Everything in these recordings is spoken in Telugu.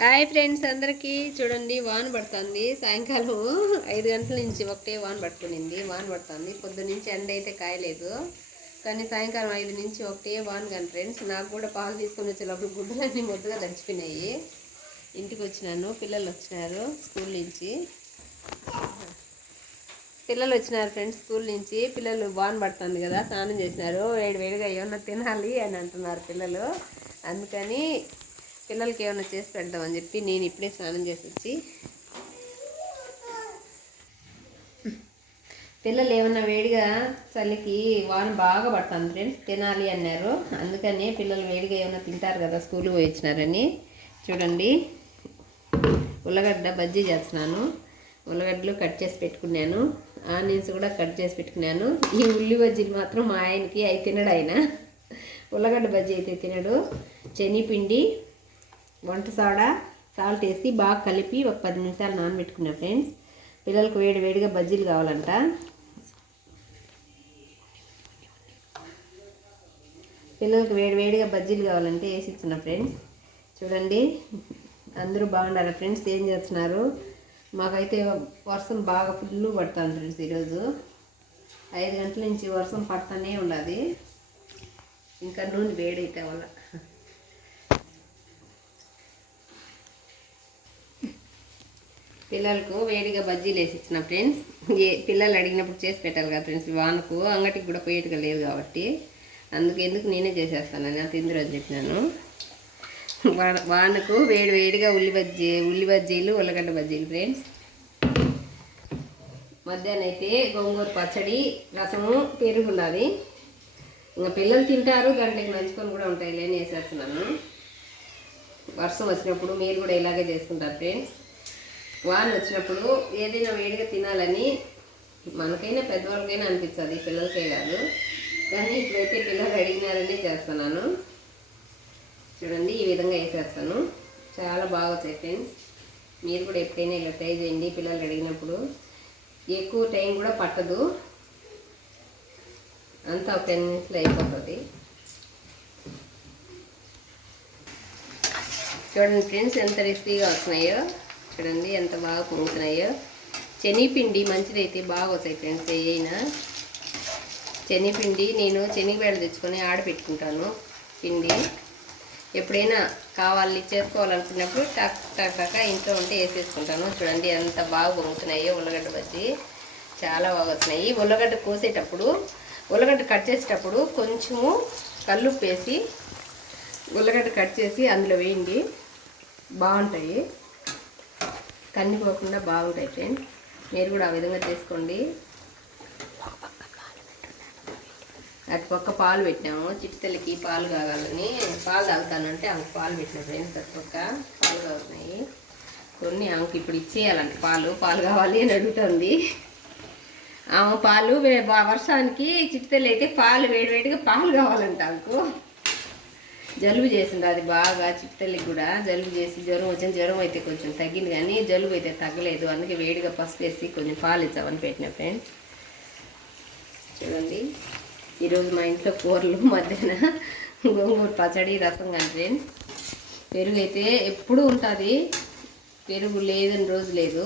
హాయ్ ఫ్రెండ్స్ అందరికీ. చూడండి వాన పడుతుంది. సాయంకాలం 5 గంటల నుంచి ఒకటే వాన పట్టుకునింది. వాన పడుతుంది. పొద్దున్న నుంచి ఎండ అయితే కాయలేదు, కానీ సాయంకాలం 5 నుంచి ఒకటే వాన. కానీ ఫ్రెండ్స్ నాకు కూడా పాలు తీసుకొని వచ్చేటప్పుడు గుడ్డలన్నీ ముద్దగా తడిచిపోయినాయి. ఇంటికి వచ్చినాను, పిల్లలు వచ్చినారు స్కూల్ నుంచి. ఫ్రెండ్స్ స్కూల్ నుంచి. పిల్లలు వాన పడుతుంది కదా, స్నానం చేసినారు. వేడివేడిగా ఏమన్నా తినాలి అని అంటున్నారు పిల్లలు. అందుకని పిల్లలకి ఏమైనా చేసి పెడదామని చెప్పి నేను ఇప్పుడే స్నానం చేసి వచ్చి, పిల్లలు ఏమన్నా వేడిగా చలికి వాన బాగా పడుతుంది ఫ్రెండ్స్, తినాలి అన్నారు. అందుకనే పిల్లలు వేడిగా ఏమైనా తింటారు కదా స్కూల్కి పోయి వచ్చినారని. చూడండి ఉల్లగడ్డ బజ్జీ చేస్తున్నాను. ఉల్లగడ్డలు కట్ చేసి పెట్టుకున్నాను, ఆనియన్స్ కూడా కట్ చేసి పెట్టుకున్నాను. ఈ ఉల్లి బజ్జీలు మాత్రం మా ఆయనకి అవి తినడు. ఆయన ఉల్లగడ్డ బజ్జీ అయితే తినడు. శనగపిండి, వంట సోడా, సాల్ట్ వేసి బాగా కలిపి ఒక 10 నిమిషాలు నానబెట్టుకున్నా ఫ్రెండ్స్. పిల్లలకు వేడివేడిగా బజ్జీలు కావాలంట. పిల్లలకు వేడివేడిగా బజ్జీలు కావాలంటే వేసి ఇచ్చిన ఫ్రెండ్స్. చూడండి అందరూ బాగుండాలి ఫ్రెండ్స్. ఏం చేస్తున్నారు? మాకైతే వర్షం బాగా ఫుల్ పడుతుంది ఫ్రెండ్స్. ఈరోజు 5 గంటల నుంచి వర్షం పడుతూనే ఉన్నది. ఇంకా నూనె వేడైతే వల్ల పిల్లలకు వేడిగా బజ్జీలు వేసి ఇచ్చిన ఫ్రెండ్స్. పిల్లలు అడిగినప్పుడు చేసి పెట్టాలి కదా ఫ్రెండ్స్. వానకు అంగటికి కూడా పోయేట్టుగా లేదు కాబట్టి అందుకెందుకు నేనే చేసేస్తాను అని తిందరు అని చెప్పినాను. వానకు వేడివేడిగా ఉల్లి బజ్జీలు, ఉల్లగడ్డ బజ్జీలు ఫ్రెండ్స్. మధ్యాహ్నం అయితే గోంగూర పచ్చడి, రసము, పెరుగు ఉన్నది. ఇంకా పిల్లలు తింటారు, దాంట్లోకి నంచుకొని కూడా ఉంటాయి లేని వేసేస్తున్నాను. వర్షం వచ్చినప్పుడు మీరు కూడా ఇలాగే చేసుకుంటారు ఫ్రెండ్స్. వాన వచ్చినప్పుడు ఏదైనా వేడిగా తినాలని మనకైనా పెద్దవాళ్ళకైనా అనిపిస్తుంది, పిల్లలకే కాదు. కానీ ఇప్పుడైతే పిల్లలు అడిగినారనే చేస్తున్నాను. చూడండి ఈ విధంగా వేసేస్తాను. చాలా బాగా వచ్చాయి ఫ్రెండ్స్. మీరు కూడా ఎప్పుడైనా ఇలా ట్రై చేయండి. పిల్లలు అడిగినప్పుడు ఎక్కువ టైం కూడా పట్టదు, అంతా ఒక 10 నిమిషాలు అయిపోతుంది. చూడండి ఫ్రెండ్స్ ఎంత రిస్కీగా వస్తున్నాయో. చూడండి ఎంత బాగా పొంగుతున్నాయో. శనగపిండి మంచిదైతే బాగా వస్తాయి ఫ్రెండ్స్. అయినా శనగపిండి నేను శనగబేడలు తెచ్చుకొని ఆడపెట్టుకుంటాను. పిండి ఎప్పుడైనా కావాలి చేసుకోవాలనుకున్నప్పుడు టక్ టక్ టక్ ఇంట్లో ఉంటే వేసేసుకుంటాను. చూడండి ఎంత బాగా పొంగుతున్నాయో ఉల్లగడ్డ బజ్జీ. చాలా బాగా వస్తున్నాయి. ఉల్లగడ్డ కోసేటప్పుడు, ఉల్లగడ్డ కట్ చేసేటప్పుడు కొంచెము కల్లుప్పు వేసి ఉల్లగడ్డ కట్ చేసి అందులో వేయండి, బాగుంటాయి. కన్నిపోకుండా బాగుంటాయి ఫ్రెండ్స్. మీరు కూడా ఆ విధంగా చేసుకోండి. అటుపక్క పాలు పెట్టినాము. చిట్టుతల్లికి పాలు కావాలని, పాలు తాగుతానంటే ఆమెకు పాలు పెట్టిన ఫ్రెండ్స్. అటుపక్క పాలు కావుతున్నాయి కొన్ని. ఆమెకి ఇప్పుడు ఇచ్చేయాలంటే పాలు కావాలి అని అడుగుతుంది. ఆమె పాలు వర్షానికి చిట్టుతల్లి అయితే పాలు వేడివేడిగా పాలు కావాలంట. ఆమెకు జలుబు చేసింది అది బాగా. చిట్టుతల్లికి కూడా జలుబు చేసి జ్వరం వచ్చింది. జ్వరం అయితే కొంచెం తగ్గింది, కానీ జలుబు అయితే తగ్గలేదు. అందుకే వేడిగా పసుపు వేసి కొంచెం పాలు ఇచ్చామని పెట్టిన ఫ్రెండ్స్. చూడండి ఈరోజు మా ఇంట్లో కూరలు మధ్యాహ్నం గోంగూర పచ్చడి, రసం. కానీ ఫ్రెండ్స్ పెరుగు అయితే ఎప్పుడూ ఉంటుంది. పెరుగు లేదని రోజు లేదు.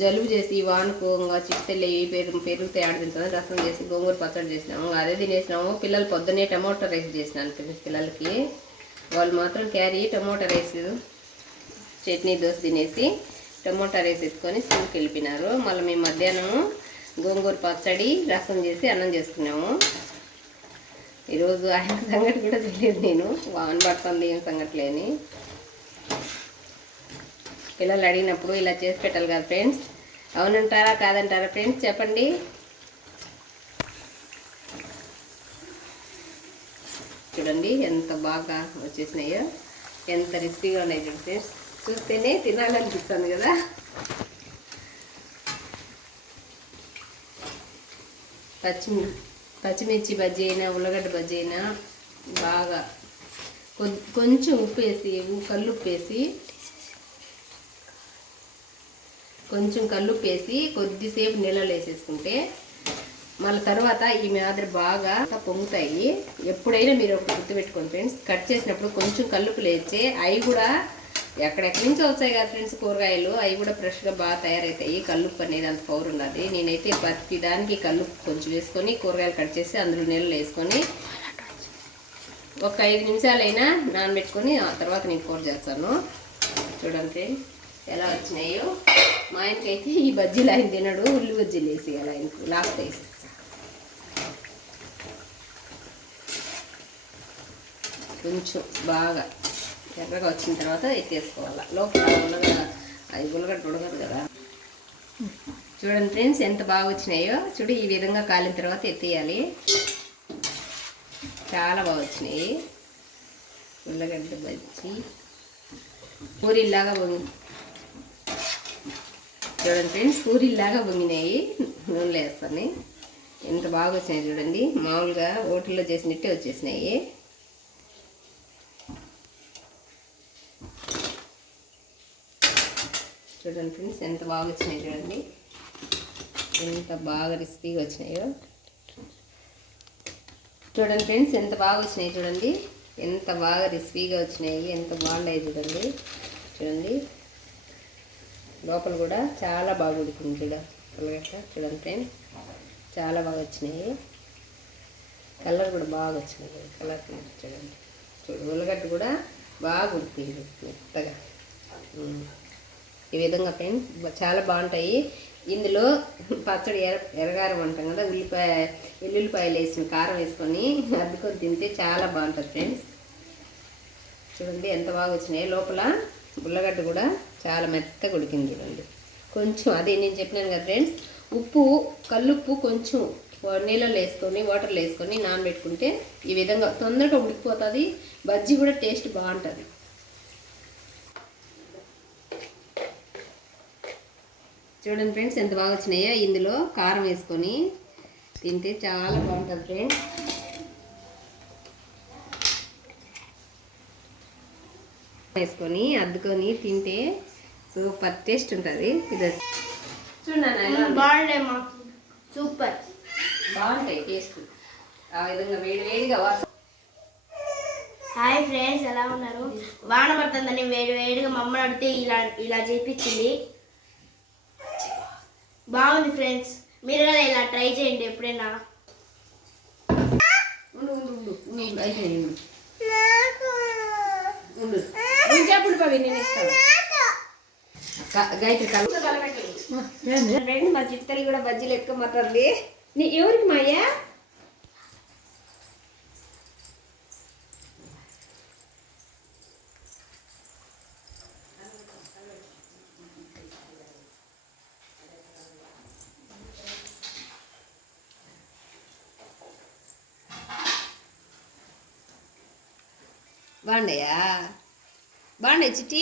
జలుబు చేసి వానుకు ఇంకా చిట్టెల్లి పెరుగు తయారు తింటుంది. రసం చేసి గోంగూర పచ్చడి చేసినాము, అదే తినేసినాము. పిల్లలు పొద్దున్నే టమోటా రైస్ చేసినాను ఫ్రెండ్స్ పిల్లలకి. వాళ్ళు మాత్రం carry tomato rice, chutney, dosa తినేసి టమోటా రైస్ ఎత్తుకొని స్కూల్కి వెళ్ళిపోయినారు. మళ్ళీ మేము మధ్యాహ్నం గోంగూర పచ్చడి, రసం చేసి అన్నం చేసుకున్నాము. ఈరోజు ఆయన సంగతి కూడా తెలియదు నేను, వాన పడుతుంది ఏం సంగతి లేని. పిల్లలు అడిగినప్పుడు ఇలా చేసి పెట్టాలి కదా ఫ్రెండ్స్. అవునంటారా కాదంటారా ఫ్రెండ్స్ చెప్పండి. చూడండి ఎంత బాగా వచ్చేసినాయో, ఎంత రిస్కీగా ఉన్నాయి ఫ్రెండ్స్. చూస్తేనే తినాలనిపిస్తుంది కదా. పచ్చిమిర్చి బజ్జీ అయినా, ఉల్లగడ్డ బజ్జీ అయినా బాగా కొంచెం ఉప్పు వేసి, కొంచెం కల్లుప్పు వేసి కొద్దిసేపు నీళ్ళలో వేసేసుకుంటే మళ్ళీ తర్వాత ఈ మాదిరి బాగా పొంగుతాయి. ఎప్పుడైనా మీరు ఒక గుర్తుపెట్టుకోండి ఫ్రెండ్స్, కట్ చేసినప్పుడు కొంచెం కల్లుపు లేచి అవి కూడా ఎక్కడెక్కడి నుంచో వచ్చాయి కదా ఫ్రెండ్స్ కూరగాయలు, అవి కూడా ఫ్రెష్గా బాగా తయారవుతాయి. కల్లుప్పు అనేది అంత పవర్ ఉన్నది. నేనైతే ప్రతి దానికి కల్లుప్పు కొంచెం వేసుకొని కూరగాయలు కట్ చేసి అందులో నీళ్ళు వేసుకొని ఒక 5 నిమిషాలైనా నానబెట్టుకొని ఆ తర్వాత నేను కూర చేస్తాను. చూడండి ఎలా వచ్చినాయో. మా ఆయనకైతే ఈ బజ్జీలు ఆయన తినడు, ఉల్లి బజ్జీలు వేసి అలా ఆయనకు లాస్ట్ వేసి కొంచెం బాగా ఎర్రగా వచ్చిన తర్వాత ఎత్తేసుకోవాలి. లోపల అది ఉల్లగడ్డ ఉడగదు కదా. చూడండి ఫ్రెండ్స్ ఎంత బాగా వచ్చినాయో. చూడు ఈ విధంగా కాలిన తర్వాత ఎత్తేయాలి. చాలా బాగా వచ్చినాయి ఉల్లగడ్డ బజ్జీ. పూరీలాగా పొంగి చూడండి ఫ్రెండ్స్, పూరీలాగా పొంగినాయి. నూనెలో వేస్తాను. ఎంత బాగా వచ్చినాయి చూడండి. మామూలుగా హోటల్లో చేసినట్టే వచ్చేసినాయి. చూడండి ఫ్రెండ్స్ ఎంత బాగా వచ్చినాయి చూడండి. ఎంత బాగా క్రిస్పీగా వచ్చినాయో చూడండి ఫ్రెండ్స్. ఎంత బాగా వచ్చినాయి చూడండి. ఎంత బాగా క్రిస్పీగా వచ్చినాయి, ఎంత బాగున్నాయి చూడండి. చూడండి లోపల కూడా చాలా బాగా ఉడికింది ఉల్లగడ్డ. చూడండి ఫ్రెండ్స్ చాలా బాగా వచ్చినాయి. కలర్ కూడా బాగా వచ్చినాయి. కలర్ చూడండి. ఉల్లగడ్డ కూడా బాగా ఉడికింది మెత్తగా. ఈ విధంగా ఫ్రెండ్స్ చాలా బాగుంటాయి. ఇందులో పచ్చడి ఎర్రగారం అంటాం కదా, వెల్లుల్లిపాయలు వేసిన కారం వేసుకొని అద్దుకొని తింటే చాలా బాగుంటుంది ఫ్రెండ్స్. చూడండి ఎంత బాగా వచ్చినాయి. లోపల ఉల్లగడ్డ కూడా చాలా మెత్తగా ఉడికింది చూడండి. కొంచెం అదే నేను చెప్పినాను కదా ఫ్రెండ్స్, ఉప్పు కల్లుప్పు కొంచెం నీళ్ళలో వేసుకొని వాటర్లో వేసుకొని నానబెట్టుకుంటే ఈ విధంగా తొందరగా ఉడికిపోతుంది. బజ్జీ కూడా టేస్ట్ బాగుంటుంది. చూడండి ఫ్రెండ్స్ ఎంత బాగా వచ్చినాయో. ఇందులో కారం వేసుకొని తింటే చాలా బాగుంటుంది ఫ్రెండ్స్. వేసుకొని అద్దుకొని తింటే సూపర్ టేస్ట్ ఉంటుంది. ఇది చూడండి బాగుండేమా, సూపర్ బాగుంటాయి టేస్ట్. ఆ విధంగా వేడి వేడిగా. హాయ్ ఫ్రెండ్స్, ఎలా ఉన్నారు? వాన పడుతుందని వేడి వేడిగా మా అమ్మని అడిగితే ఇలా చేపించింది. బాగుంది ఫ్రెండ్స్, మీరు కూడా ఇలా ట్రై చేయండి ఎప్పుడైనా. చెప్పుడు పవి నేను ఇస్తాను. గాయత్రి మా చిత్తలి కూడా బజ్జీలు ఎత్తుకోమంటుంది. నీ ఎవరికి మాయ్యా? బాగుండయా? బాగుండయి చిట్టి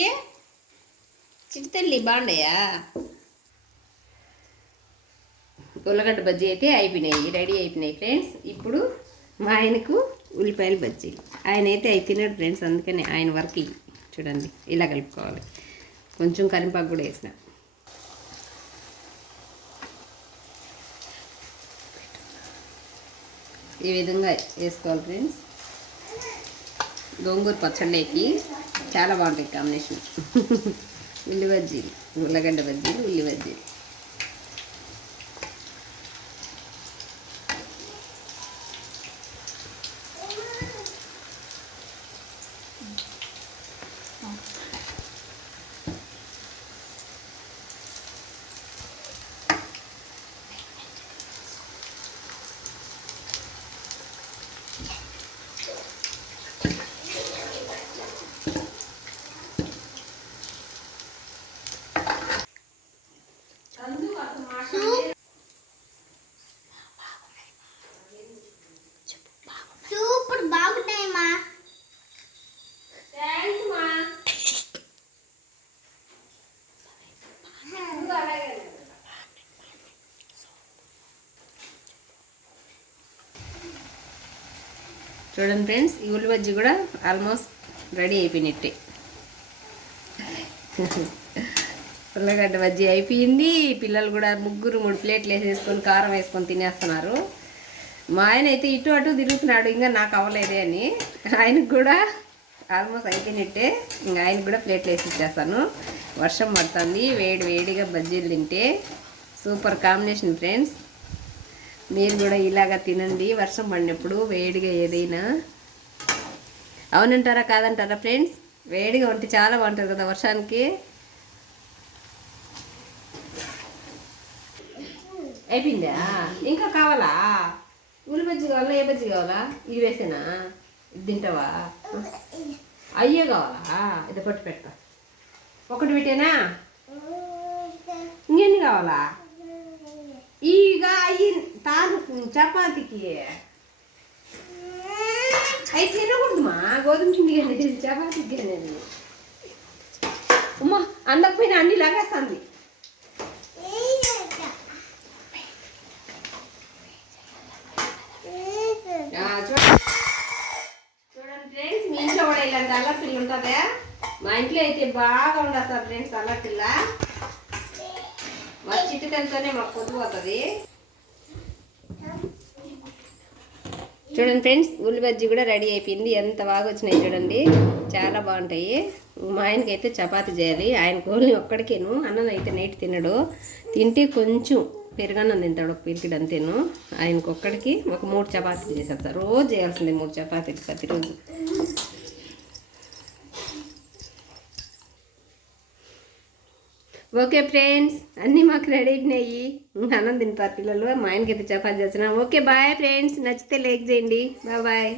తల్లి, బాగుండయా? ఉల్లగడ్డ బజ్జీ అయితే అయిపోయినాయి, రెడీ అయిపోయినాయి ఫ్రెండ్స్. ఇప్పుడు మా ఆయనకు ఉల్లిపాయలు బజ్జీ. ఆయన అయితే అవి తినడు ఫ్రెండ్స్, అందుకని ఆయన వరకు చూడండి ఇలా కలుపుకోవాలి. కొంచెం కరింపాకు కూడా వేసిన. ఈ విధంగా వేసుకోవాలి ఫ్రెండ్స్. గోంగూర పచ్చడికి చాలా బాగుంటాయి కాంబినేషన్. ఉల్లి బజ్జీలు, ఉల్లగడ్డ బజ్జీలు, ఉల్లి బజ్జీలు. సూపర్ బాగున్నాయి మా. చూడండి ఫ్రెండ్స్, ఈ ఉల్లి బజ్జీ కూడా ఆల్మోస్ట్ రెడీ అయిపోయినట్టే. ఉల్లగడ్డ బజ్జీ అయిపోయింది. పిల్లలు కూడా 3 ప్లేట్లు వేసేసుకొని కారం వేసుకొని తినేస్తున్నారు. మా ఆయన అయితే ఇటు అటు తిరుగుతున్నాడు, ఇంకా నాకు అవ్వలేదే అని. ఆయనకు కూడా ఆల్మోస్ట్ అయిపోయినట్టే. ఇంకా ఆయనకు కూడా ప్లేట్లు వేసి ఇచ్చేస్తాను. వర్షం పడుతుంది, వేడి వేడిగా బజ్జీలు తింటే సూపర్ కాంబినేషన్ ఫ్రెండ్స్. మీరు కూడా ఇలాగా తినండి వర్షం పడినప్పుడు వేడిగా ఏదైనా. అవునంటారా కాదంటారా ఫ్రెండ్స్? వేడిగా ఉంటే చాలా బాగుంటుంది కదా వర్షానికి. అయిపోయిందా? ఇంకా కావాలా? ఉల్లి బజ్జి కావాలా? ఏ బజ్జి కావాలా? ఇది వేసేనా? ఇది తింటావా? అయ్యే కావాలా? ఇది పట్టు పెట్ట. ఒకటి పెట్టేనా? ఇంకెన్ని కావాలా? ఇక అయ్యి తాను చపాతీకి అవి తినకూడదుమా, గోధుమ పిండి కానీ చపాతీకి కానీ. అమ్మా అందకపోయినా అన్ని లాగేస్తుంది. చూడండి ఫ్రెండ్స్, మీ ఇంట్లో కూడా ఇలాంటి అల్లపిల్ల ఉంటుందా? మా ఇంట్లో అయితే బాగా ఉండదు సార్ ఫ్రెండ్స్ అల్లపిల్ల. మా చిట్టుకలతోనే మాకు పొద్దుపోతుంది. చూడండి ఫ్రెండ్స్, ఉల్లి బజ్జీ కూడా రెడీ అయిపోయింది. ఎంత బాగా వచ్చినాయి చూడండి, చాలా బాగుంటాయి. మా ఆయనకైతే చపాతీ చేయాలి. ఆయన కోళ్ళని ఒక్కడికేను, అన్నం అయితే నైట్ తినడు. తింటే కొంచెం పెరుగన్నం తింటాడు, ఒక పిరికిడు అంతేను. ఆయనకు ఒక్కడికి ఒక 3 చపాతీలు చేసేస్తారు. రోజు చేయాల్సిందే 3 చపాతీలు ప్రతిరోజు. ఓకే ఫ్రెండ్స్, అన్నీ మాకు రెడీ అయిపోయినాయి. అన్నం తింటారు పిల్లలు. మా ఆయనకైతే చపాతీ చేస్తున్నాం. ఓకే బాయ్ ఫ్రెండ్స్, నచ్చితే లైక్ చేయండి. బాయ్.